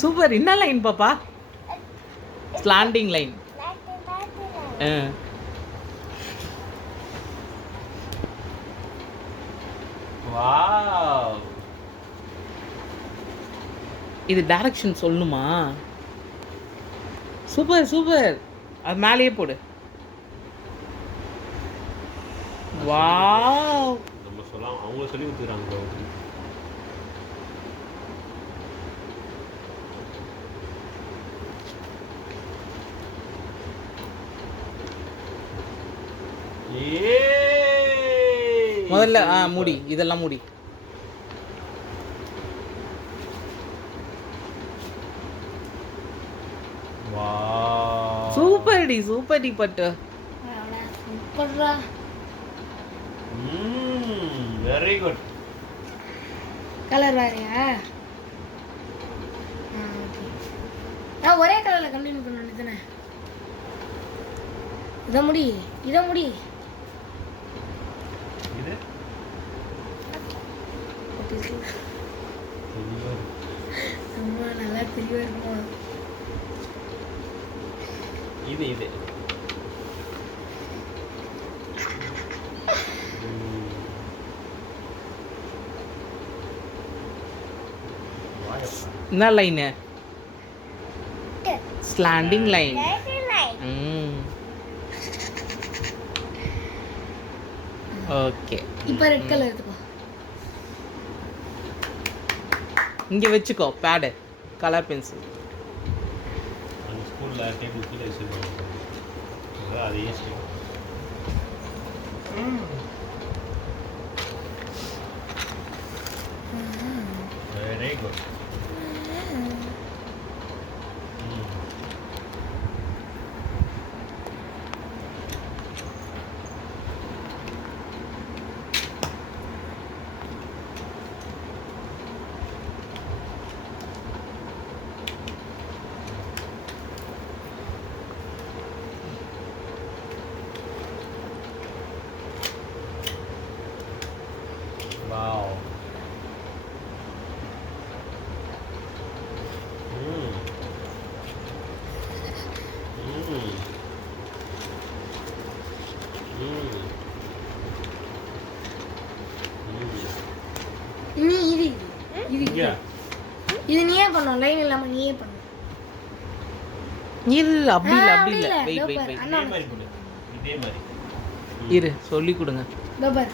Super. என்ன line பாப்பா? Slanting line. Wow. இது டைரக்ஷன் சொல்லணுமா? Super super. அது மேலேயே போடு. வாவ். நம்ம சொல்லலாம், அவங்க சொல்லி கொடுத்துறாங்க. முதல்ல மூடி, இதெல்லாம் மூடி. சூப்பர் டி பட்டு. சூப்பர்ரா. Very good. கலர் வேறயா? நான் ஒரே கலர்ல கண்டினியூ பண்ண வேண்டியதானே? இத முடி. இது அம்மா நல்லா தெளிவா இருக்குமா? இது என்ன லைன்? Slanting line. ஓகே. இப்போ ரெட் கலர் எடுத்துக்கோ. இங்க வெச்சுக்கோ பேட், கலர் பென்சில். அந்த ஸ்கூல்ல டேபிள் கீழ வச்சிருக்காங்க. அது ஈஸி. Very good. Wow. இது நீயே பண்ணு, லைன் இல்லாம நீயே பண்ணு. இல்ல அப்படி இல்ல. வெயிட். இதே மாதிரி இரு சொல்லி கொடுங்க. பாரு.